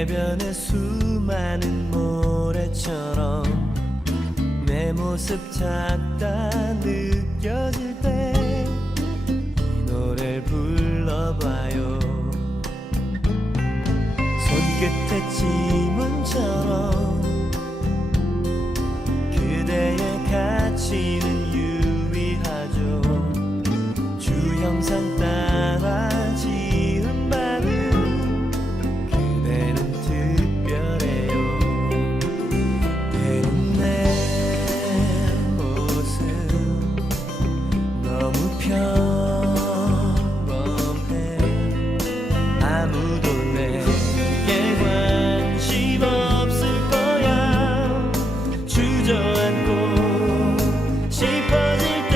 해변의 수많은 모래처럼 내 모습 작다 느껴질 때 이 노래를 불러봐요. 손끝에 지문처럼 그대의 가치는 유의하죠. 주형상 따라 지은 마음 그대는 특별해요. 때론 내 모습 너무 평범해. 아무도 내게 관심 없을 거야. 주저앉고 싶어질 때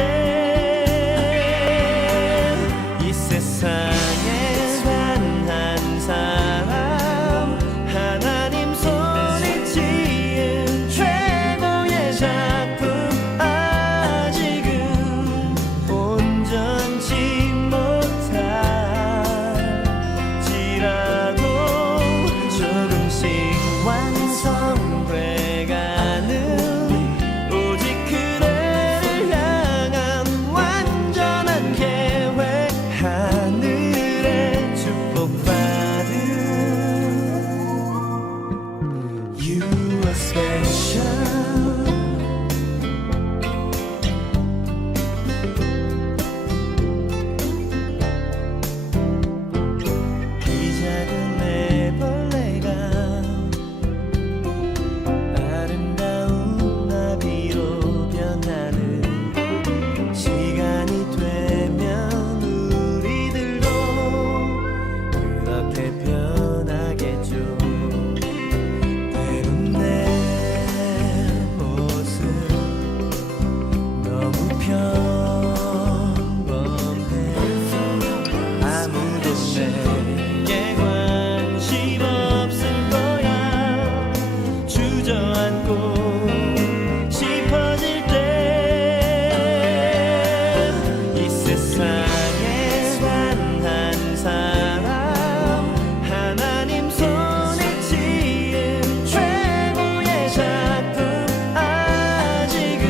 이 세상에 단 한 사람 하나님 손이 지은 최고의 작품 아직은 온전치 못할지라도 조금씩 완성돼가는 오직 그대를 향한 완전한 계획. 하늘의 축복받은 You are special. 이 작은 애벌레가 아름다운 나비로 변하는 시간이 되면 우리들도 그렇게 변하겠죠. 때론 내 모습 너무 평범해. 아무도 내게 관심 없을 거야. 주저앉고 싶어질 때 이 세상에 단 한 사람 하나님 손에 지은 최고의 작품 아직은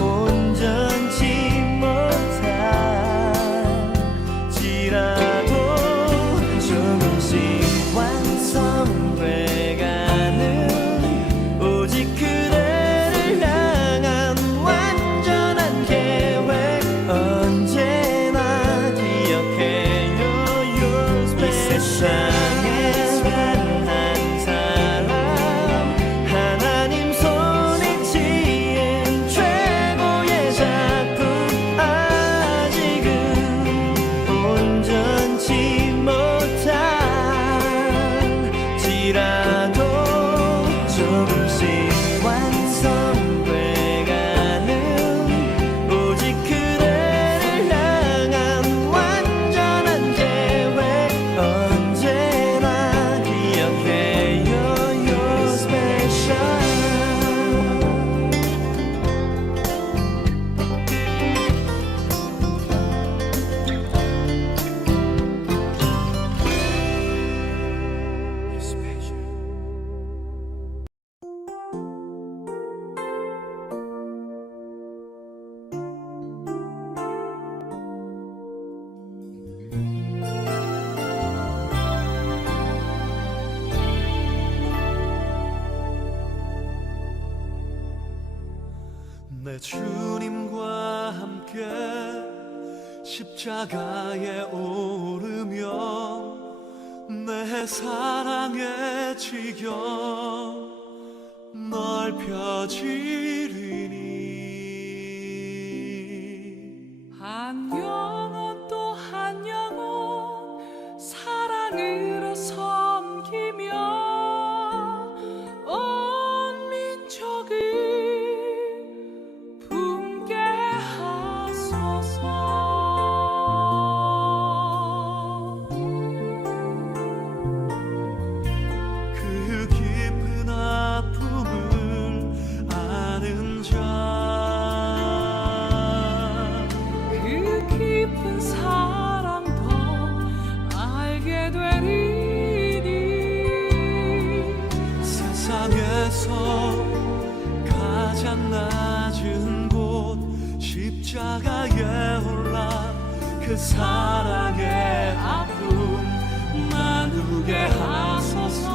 온전치 못할지라도 조금씩 완성돼가는 오직 그대를 향한 완전한 계획. 언제나 기억해요 You're special. 이 세상에 단 한 사람 하나님 손이 지은 최고의 작품 아직은 온전치 못할지라도 조금씩 완성돼가는 오직 그대를 향한 완전한 계획. 언제나 기억해요 You're special. You're special. 내 주님과 함께 십자가에 오르면 내 사랑의 지경 넓혀지리니 한 영혼 또 한 영혼 사랑으로 섬기며 온 민족을 품게 하소서. 그 깊은 아픔을 아는 사랑의 아픔 나누게 하소서.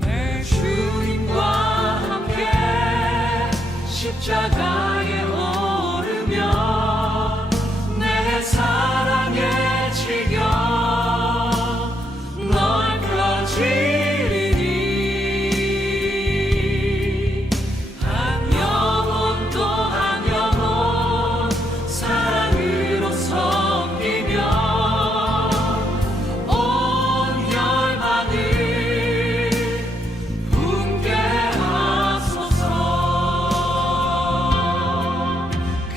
내 주님과 함께 십자가에 오르며 내 사랑의 지경 넓혀지리니 한 영혼 또 한 영혼 사랑으로 섬기며 온 열방을 분께 하소서.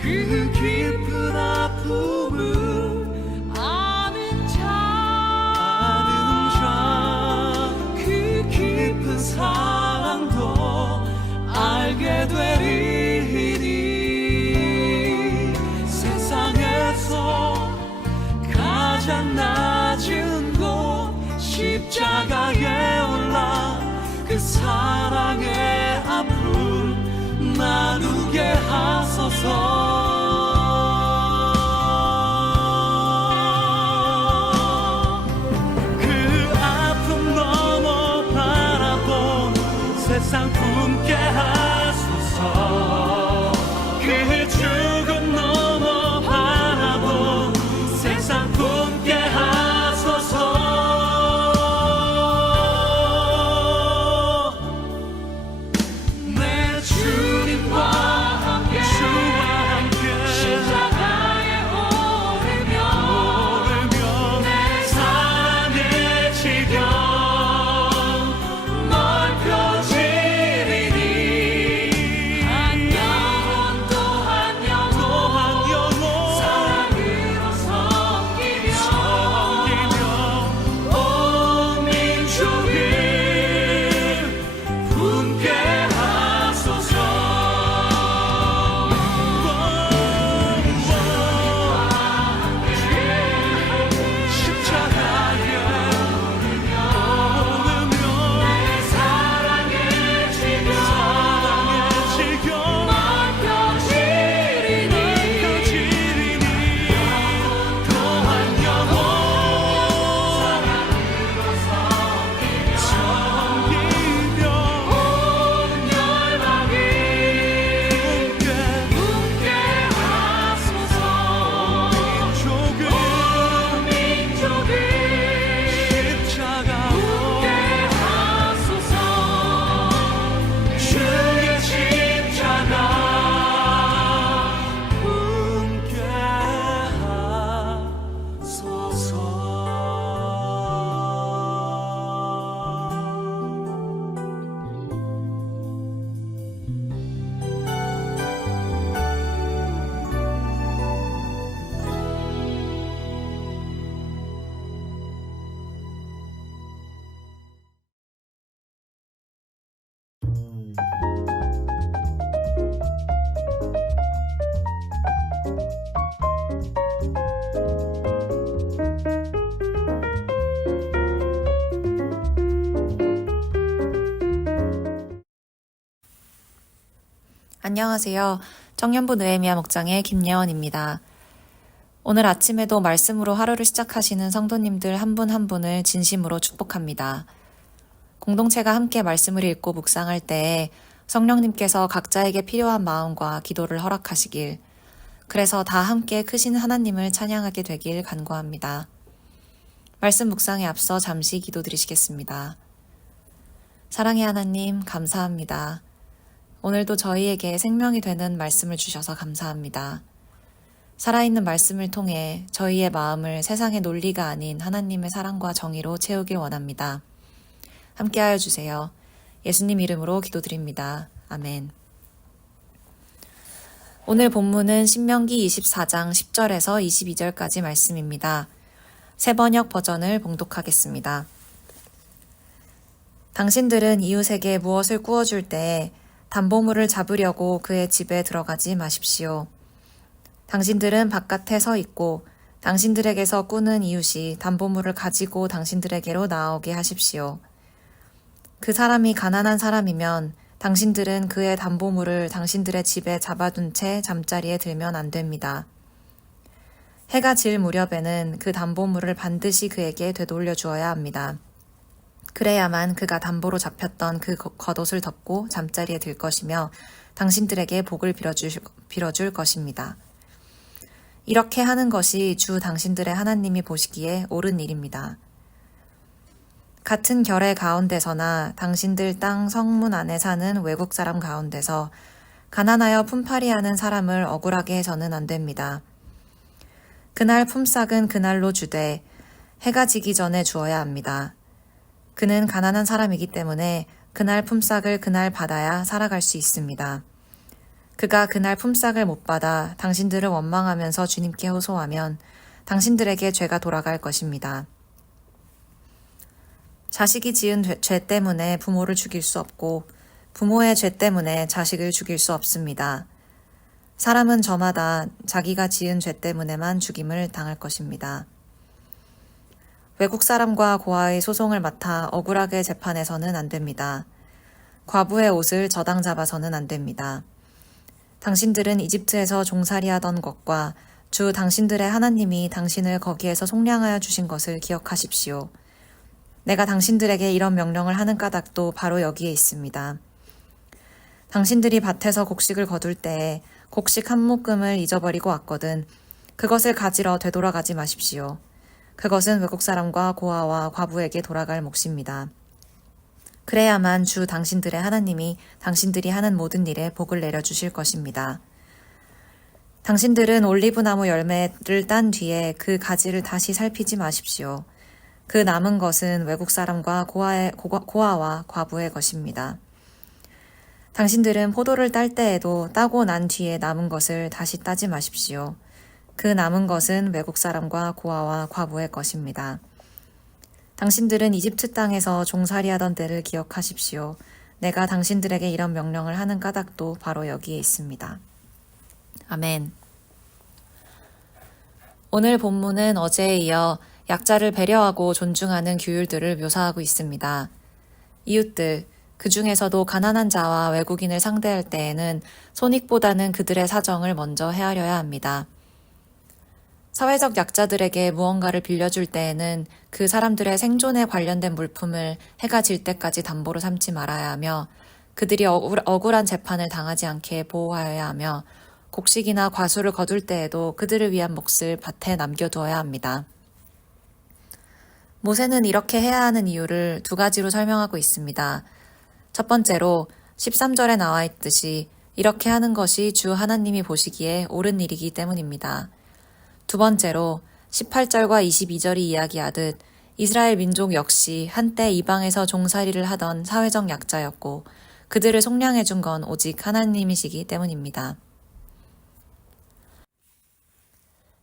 그 깊은 아픔을 아는 자 그 깊은 사랑도 알게 되리니 세상에서 가장 낮은 곳 십자가에 올라 그 사랑의 아픔 나누게 하소서. 그 아픔 넘어 바라본 세상 품게 하소서. 그 죽음 넘어 바라본 세상 품게 하소서. 내 주님과 함께 십자가에 오르며 내 사랑의 지경 넓혀지리니 한 영혼 또 한 영혼 사랑으로 섬기며 온 민족을 분께 하소서. 십자가에 오르며 사랑의 지경 넓혀지리니 또 한 영혼 섬기며 온 열방을 분께 하소서. 조금 민족을 십자가 분께 하소서. 주의 십자가 분께 안녕하세요. 청년부 느헤미야 목장의 김예원입니다. 오늘 아침에도 말씀으로 하루를 시작하시는 성도님들 한 분 한 분을 진심으로 축복합니다. 공동체가 함께 말씀을 읽고 묵상할 때에 성령님께서 각자에게 필요한 마음과 기도를 허락하시길, 그래서 다 함께 크신 하나님을 찬양하게 되길 간구합니다. 말씀 묵상에 앞서 잠시 기도드리시겠습니다. 사랑의 하나님, 감사합니다. 오늘도 저희에게 생명이 되는 말씀을 주셔서 감사합니다. 살아있는 말씀을 통해 저희의 마음을 세상의 논리가 아닌 하나님의 사랑과 정의로 채우길 원합니다. 함께하여 주세요. 예수님 이름으로 기도드립니다. 아멘. 오늘 본문은 신명기 24장 10절에서 22절까지 말씀입니다. 새번역 버전을 봉독하겠습니다. 당신들은 이웃에게 무엇을 구워줄 때 담보물을 잡으려고 그의 집에 들어가지 마십시오. 당신들은 바깥에 서 있고 당신들에게서 꾸는 이웃이 담보물을 가지고 당신들에게로 나오게 하십시오. 그 사람이 가난한 사람이면 당신들은 그의 담보물을 당신들의 집에 잡아둔 채 잠자리에 들면 안 됩니다. 해가 질 무렵에는 그 담보물을 반드시 그에게 되돌려 주어야 합니다. 그래야만 그가 담보로 잡혔던 그 겉옷을 덮고 잠자리에 들 것이며 당신들에게 복을 빌어줄 것입니다. 이렇게 하는 것이 주 당신들의 하나님이 보시기에 옳은 일입니다. 같은 결의 가운데서나 당신들 땅 성문 안에 사는 외국 사람 가운데서 가난하여 품팔이하는 사람을 억울하게 해서는 안 됩니다. 그날 품삯은 그날로 주되 해가 지기 전에 주어야 합니다. 그는 가난한 사람이기 때문에 그날 품삯을 그날 받아야 살아갈 수 있습니다. 그가 그날 품삯을 못 받아 당신들을 원망하면서 주님께 호소하면 당신들에게 죄가 돌아갈 것입니다. 자식이 지은 죄 때문에 부모를 죽일 수 없고 부모의 죄 때문에 자식을 죽일 수 없습니다. 사람은 저마다 자기가 지은 죄 때문에만 죽임을 당할 것입니다. 외국 사람과 고아의 소송을 맡아 억울하게 재판해서는 안 됩니다. 과부의 옷을 저당 잡아서는 안 됩니다. 당신들은 이집트에서 종살이하던 것과 주 당신들의 하나님이 당신을 거기에서 속량하여 주신 것을 기억하십시오. 내가 당신들에게 이런 명령을 하는 까닭도 바로 여기에 있습니다. 당신들이 밭에서 곡식을 거둘 때에 곡식 한 묶음을 잊어버리고 왔거든 그것을 가지러 되돌아가지 마십시오. 그것은 외국 사람과 고아와 과부에게 돌아갈 몫입니다. 그래야만 주 당신들의 하나님이 당신들이 하는 모든 일에 복을 내려주실 것입니다. 당신들은 올리브나무 열매를 딴 뒤에 그 가지를 다시 살피지 마십시오. 그 남은 것은 외국 사람과 고아와 과부의 것입니다. 당신들은 포도를 딸 때에도 따고 난 뒤에 남은 것을 다시 따지 마십시오. 그 남은 것은 외국 사람과 고아와 과부의 것입니다. 당신들은 이집트 땅에서 종살이하던 때를 기억하십시오. 내가 당신들에게 이런 명령을 하는 까닭도 바로 여기에 있습니다. 아멘. 오늘 본문은 어제에 이어 약자를 배려하고 존중하는 규율들을 묘사하고 있습니다. 이웃들, 그 중에서도 가난한 자와 외국인을 상대할 때에는 손익보다는 그들의 사정을 먼저 헤아려야 합니다. 사회적 약자들에게 무언가를 빌려줄 때에는 그 사람들의 생존에 관련된 물품을 해가 질 때까지 담보로 삼지 말아야 하며 그들이 억울한 재판을 당하지 않게 보호하여야 하며 곡식이나 과수를 거둘 때에도 그들을 위한 몫을 밭에 남겨두어야 합니다. 모세는 이렇게 해야 하는 이유를 두 가지로 설명하고 있습니다. 첫 번째로 13절에 나와 있듯이 이렇게 하는 것이 주 하나님이 보시기에 옳은 일이기 때문입니다. 두 번째로 18절과 22절이 이야기하듯 이스라엘 민족 역시 한때 이방에서 종살이를 하던 사회적 약자였고 그들을 속량해 준 건 오직 하나님이시기 때문입니다.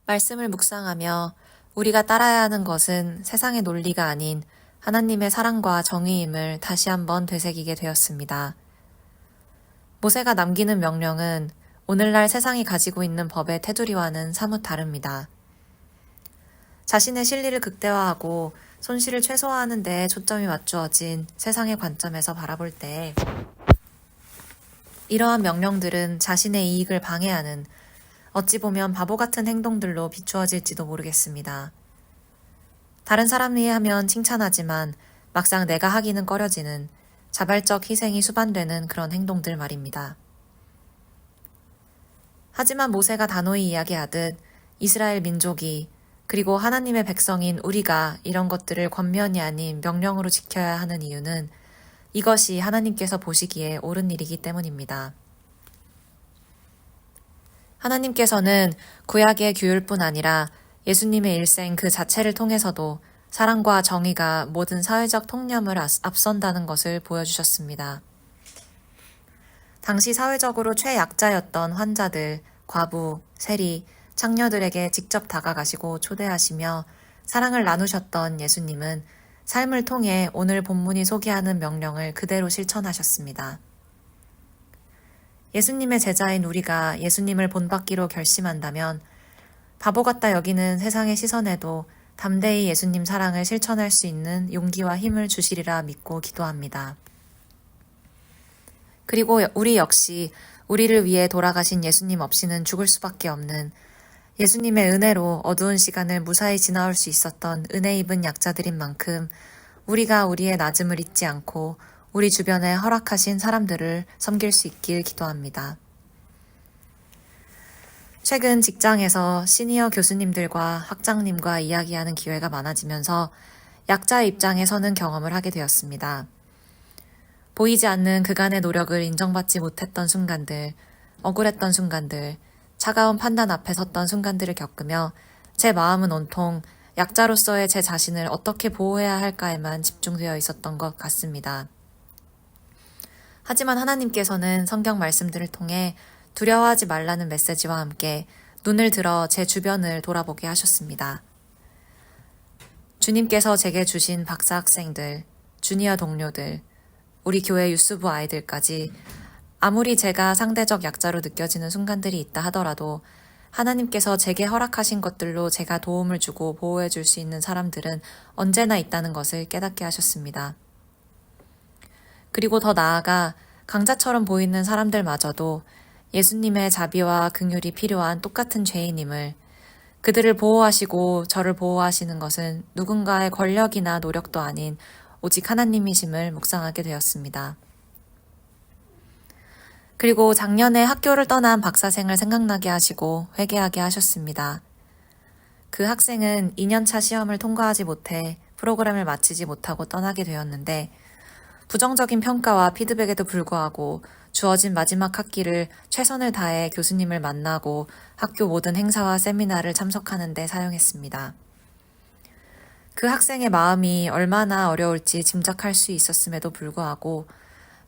말씀을 묵상하며 우리가 따라야 하는 것은 세상의 논리가 아닌 하나님의 사랑과 정의임을 다시 한번 되새기게 되었습니다. 모세가 남기는 명령은 오늘날 세상이 가지고 있는 법의 테두리와는 사뭇 다릅니다. 자신의 실리를 극대화하고 손실을 최소화하는 데에 초점이 맞추어진 세상의 관점에서 바라볼 때 이러한 명령들은 자신의 이익을 방해하는 어찌 보면 바보 같은 행동들로 비추어질지도 모르겠습니다. 다른 사람이 하면 칭찬하지만 막상 내가 하기는 꺼려지는 자발적 희생이 수반되는 그런 행동들 말입니다. 하지만 모세가 단호히 이야기하듯 이스라엘 민족이 그리고 하나님의 백성인 우리가 이런 것들을 권면이 아닌 명령으로 지켜야 하는 이유는 이것이 하나님께서 보시기에 옳은 일이기 때문입니다. 하나님께서는 구약의 규율뿐 아니라 예수님의 일생 그 자체를 통해서도 사랑과 정의가 모든 사회적 통념을 앞선다는 것을 보여주셨습니다. 당시 사회적으로 최약자였던 환자들, 과부, 세리, 창녀들에게 직접 다가가시고 초대하시며 사랑을 나누셨던 예수님은 삶을 통해 오늘 본문이 소개하는 명령을 그대로 실천하셨습니다. 예수님의 제자인 우리가 예수님을 본받기로 결심한다면 바보 같다 여기는 세상의 시선에도 담대히 예수님 사랑을 실천할 수 있는 용기와 힘을 주시리라 믿고 기도합니다. 그리고 우리 역시 우리를 위해 돌아가신 예수님 없이는 죽을 수밖에 없는 예수님의 은혜로 어두운 시간을 무사히 지나올 수 있었던 은혜 입은 약자들인 만큼 우리가 우리의 낮음을 잊지 않고 우리 주변에 허락하신 사람들을 섬길 수 있길 기도합니다. 최근 직장에서 시니어 교수님들과 학장님과 이야기하는 기회가 많아지면서 약자의 입장에 서는 경험을 하게 되었습니다. 보이지 않는 그간의 노력을 인정받지 못했던 순간들, 억울했던 순간들, 차가운 판단 앞에 섰던 순간들을 겪으며 제 마음은 온통 약자로서의 제 자신을 어떻게 보호해야 할까에만 집중되어 있었던 것 같습니다. 하지만 하나님께서는 성경 말씀들을 통해 두려워하지 말라는 메시지와 함께 눈을 들어 제 주변을 돌아보게 하셨습니다. 주님께서 제게 주신 박사 학생들, 주니어 동료들, 우리 교회 유스부 아이들까지 아무리 제가 상대적 약자로 느껴지는 순간들이 있다 하더라도 하나님께서 제게 허락하신 것들로 제가 도움을 주고 보호해 줄 수 있는 사람들은 언제나 있다는 것을 깨닫게 하셨습니다. 그리고 더 나아가 강자처럼 보이는 사람들마저도 예수님의 자비와 긍휼이 필요한 똑같은 죄인임을, 그들을 보호하시고 저를 보호하시는 것은 누군가의 권력이나 노력도 아닌 오직 하나님이심을 묵상하게 되었습니다. 그리고 작년에 학교를 떠난 박사생을 생각나게 하시고 회개하게 하셨습니다. 그 학생은 2년차 시험을 통과하지 못해 프로그램을 마치지 못하고 떠나게 되었는데 부정적인 평가와 피드백에도 불구하고 주어진 마지막 학기를 최선을 다해 교수님을 만나고 학교 모든 행사와 세미나를 참석하는 데 사용했습니다. 그 학생의 마음이 얼마나 어려울지 짐작할 수 있었음에도 불구하고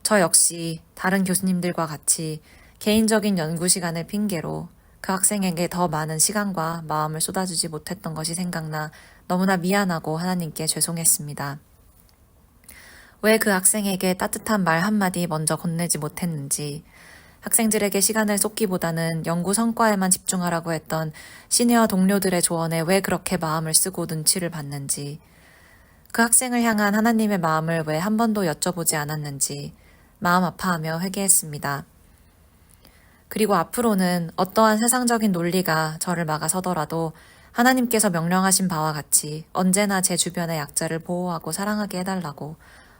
저 역시 다른 교수님들과 같이 개인적인 연구 시간을 핑계로 그 학생에게 더 많은 시간과 마음을 쏟아주지 못했던 것이 생각나 너무나 미안하고 하나님께 죄송했습니다. 왜 그 학생에게 따뜻한 말 한마디 먼저 건네지 못했는지, 학생들에게 시간을 쏟기보다는 연구 성과에만 집중하라고 했던 시니어 동료들의 조언에 왜 그렇게 마음을 쓰고 눈치를 봤는지, 그 학생을 향한 하나님의 마음을 왜 한 번도 여쭤보지 않았는지 마음 아파하며 회개했습니다. 그리고 앞으로는 어떠한 세상적인 논리가 저를 막아서더라도 하나님께서 명령하신 바와 같이 언제나 제 주변의 약자를 보호하고 사랑하게 해달라고,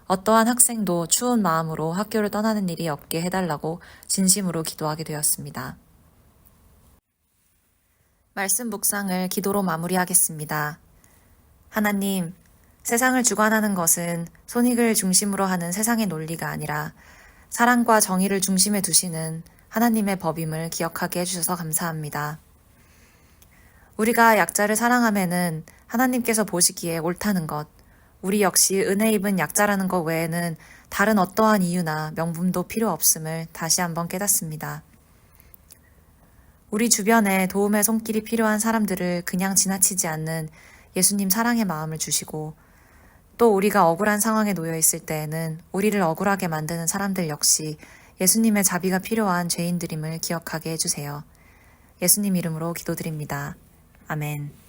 어떠한 학생도 추운 마음으로 학교를 떠나는 일이 없게 해달라고 진심으로 기도하게 되었습니다. 말씀 묵상을 기도로 마무리하겠습니다. 하나님, 세상을 주관하는 것은 손익을 중심으로 하는 세상의 논리가 아니라 사랑과 정의를 중심에 두시는 하나님의 법임을 기억하게 해주셔서 감사합니다. 우리가 약자를 사랑하면은 하나님께서 보시기에 옳다는 것, 우리 역시 은혜 입은 약자라는 것 외에는 다른 어떠한 이유나 명분도 필요 없음을 다시 한번 깨닫습니다. 우리 주변에 도움의 손길이 필요한 사람들을 그냥 지나치지 않는 예수님 사랑의 마음을 주시고, 또 우리가 억울한 상황에 놓여 있을 때에는 우리를 억울하게 만드는 사람들 역시 예수님의 자비가 필요한 죄인들임을 기억하게 해주세요. 예수님 이름으로 기도드립니다. 아멘.